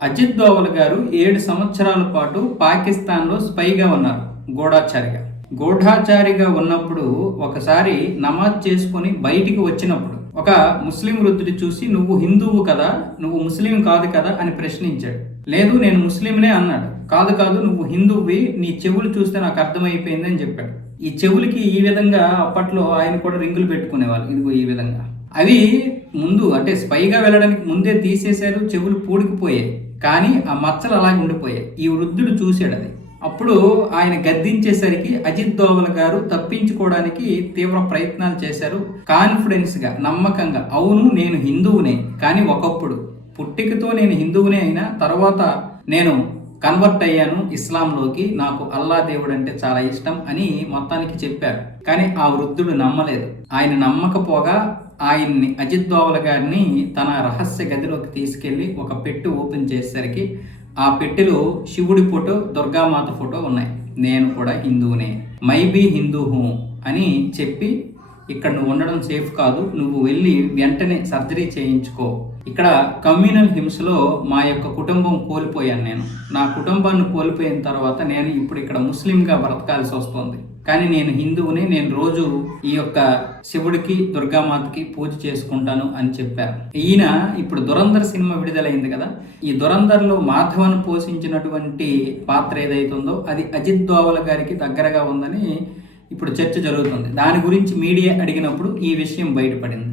అజిత్ దోవల్ గారు 7 సంవత్సరాల పాటు పాకిస్తాన్లో స్పైగా ఉన్నారు. గూఢాచారిగా ఉన్నప్పుడు ఒకసారి నమాజ్ చేసుకుని బయటికి వచ్చినప్పుడు ఒక ముస్లిం వృద్ధుడు చూసి, నువ్వు హిందువు కదా, నువ్వు ముస్లిం కాదు కదా అని ప్రశ్నించాడు. లేదు, నేను ముస్లింనే అన్నాడు. కాదు కాదు, నువ్వు హిందువువి, నీ చెవులు చూస్తే నాకు అర్థమైపోయింది అని చెప్పాడు. ఈ చెవులకి ఈ విధంగా అప్పట్లో ఆయన కూడా రింగులు పెట్టుకునేవాళ్ళు. ఇదిగో ఈ విధంగా అవి ముందు అంటే స్పైగా వెళ్ళడానికి ముందే తీసేశారు, చెవులు పూడికిపోయాయి. కానీ ఆ మచ్చలు అలాగే ఉండిపోయాయి. ఈ వృద్ధుడు చూశాడు అది. అప్పుడు ఆయన గద్దించేసరికి అజిత్ దోవల్ గారు తప్పించుకోవడానికి తీవ్ర ప్రయత్నాలు చేశారు. కాన్ఫిడెన్స్ గా, నమ్మకంగా, అవును నేను హిందువునే, కానీ ఒకప్పుడు పుట్టికతో నేను హిందువునే అయినా తర్వాత నేను కన్వర్ట్ అయ్యాను ఇస్లాంలోకి, నాకు అల్లా దేవుడు అంటే చాలా ఇష్టం అని మొత్తానికి చెప్పారు. కానీ ఆ వృద్ధుడు నమ్మలేదు. ఆయన నమ్మకపోగా ఆయన్ని, అజిత్ దోవల్ గారిని తన రహస్య గదిలోకి తీసుకెళ్లి ఒక పెట్టె ఓపెన్ చేసేసరికి ఆ పెట్టెలో శివుడి ఫోటో, దుర్గామాత ఫోటో ఉన్నాయి. నేను కూడా హిందువునే, మైబీ హిందూ హూ అని చెప్పి, ఇక్కడ నువ్వు ఉండడం సేఫ్ కాదు, నువ్వు వెళ్ళి వెంటనే సర్జరీ చేయించుకో. ఇక్కడ కమ్యూనల్ హింసలో మా యొక్క కుటుంబం కోల్పోయాను. నేను నా కుటుంబాన్ని కోల్పోయిన తర్వాత నేను ఇప్పుడు ఇక్కడ ముస్లింగా బ్రతకాల్సి వస్తుంది. కానీ నేను హిందువుని, నేను రోజు ఈ యొక్క శివుడికి, దుర్గామాతకి పూజ చేసుకుంటాను అని చెప్పారు. ఈయన ఇప్పుడు దురంధర్ సినిమా విడుదలైంది కదా, ఈ దురంధర్లో మాధవన్ పోషించినటువంటి పాత్ర ఏదైతుందో అది అజిత్ దోవల్ గారికి దగ్గరగా ఉందని ఇప్పుడు చర్చ జరుగుతుంది. దాని గురించి మీడియా అడిగినప్పుడు ఈ విషయం బయటపడింది.